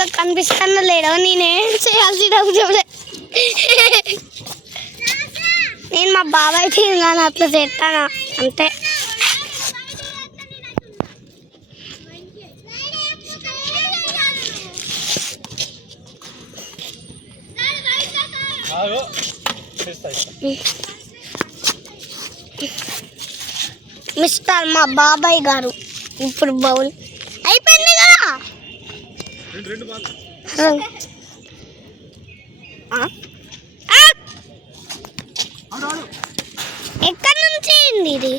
సరిగ్గా కనిపిస్తానో లేదో నేనేం అవసరం లేదు నేను మా బాబాయ్ కానీ అట్లా చేస్తాను అంతే. మిస్టర్ మా బాబాయ్ గారు ఇప్పుడు బౌల్ అయిపోయింది కదా రెండు రెండు బాల్ ఆ? ఆ! ఆడు ఆడు ఎక్కడి నుంచి అయింది ఇది?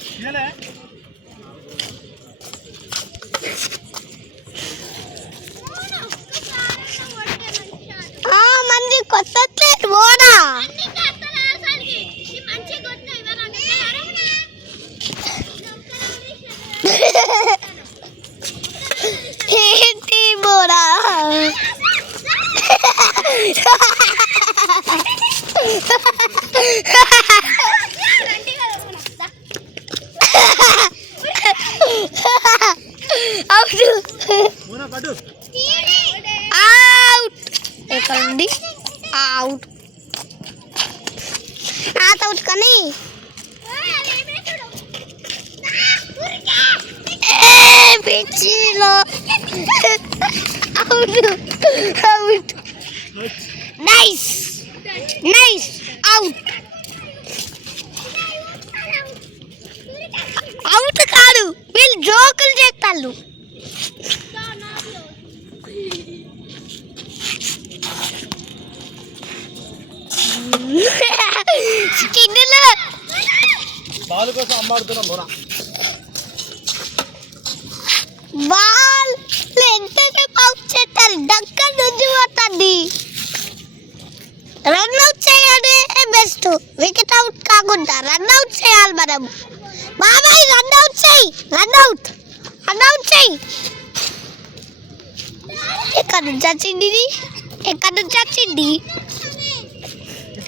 మంది కొత్త ప్లేట్ పట్టు అవుట్ ఎక్కడ ఉంది అవుట్ నాట్ అవుట్ కానీ. ఏ, పిచ్చిలో. Out out nice nice out out కాదు. వీళ్ళు జోకులు చేస్తారు బాల్ కోసం అమ్మాడుతున్నాం మూనా బాల్ ఎంతసేపు అవుట్ చేస్తారు? డక్క నుంచి పోతుంది. రన్ అవుట్ చేయాలి బెస్ట్ వికెట్ అవుట్ కాకుండా రన్ అవుట్ చేయాలి మనం బాబాయ్ రన్ అవుట్ చేయి రన్ అవుట్ రన్ అవుట్ చేయి. ఎక్కడి నుంచి వచ్చింది ఎక్కడి నుంచి వచ్చింది?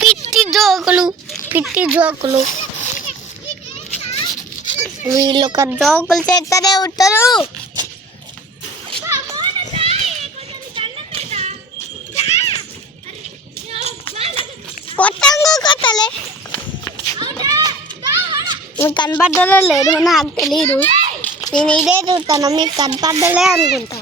పిట్టి జోకులు పిట్టి జోకులు. వీళ్ళు ఒక జోకులు చేస్తూనే ఉంటారు. కొట్టంగు కొట్టలే. మీకు కనపడ్డలో లేదు నాకు తెలియదు నేను ఇదే చూస్తాను మీకు కనపడ్డలే అనుకుంటా.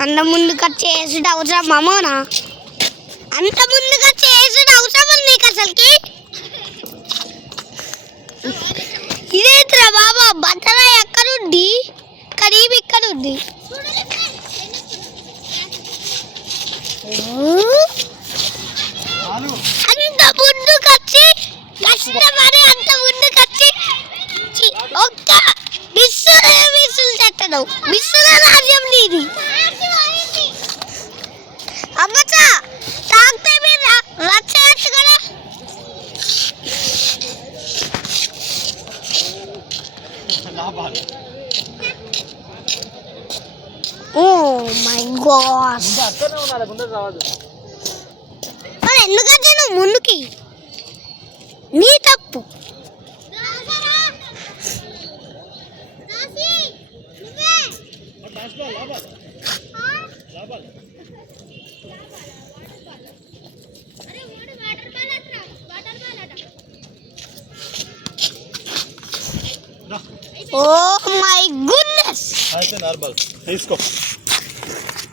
అంత ముందుగా చేసుడు అవసరం మామోనా? అంత ముందుగా చేసుడు అవసరం నీకు అసలుకి? ఇదేంటిరా బాబా బట్టల ఎక్కడుంది కరీం ఇక్కడుంది. నాలుగు అంత ముందుకొచ్చి కష్టపడి అంత ముందుకొచ్చి చి, ఒక్క బిస్సులు మిస్సులు చెట్టడం బిస్సుల రాజ్యం నీది. అమ్మచ్చా తాగితే మీద రచ్చవచ్చు కదా. Oh my God. మరి ఎందుకు వచ్చాను ముందుకి? నీ తప్పు. Last ball Oh my goodness! That's an herbal. Let's go.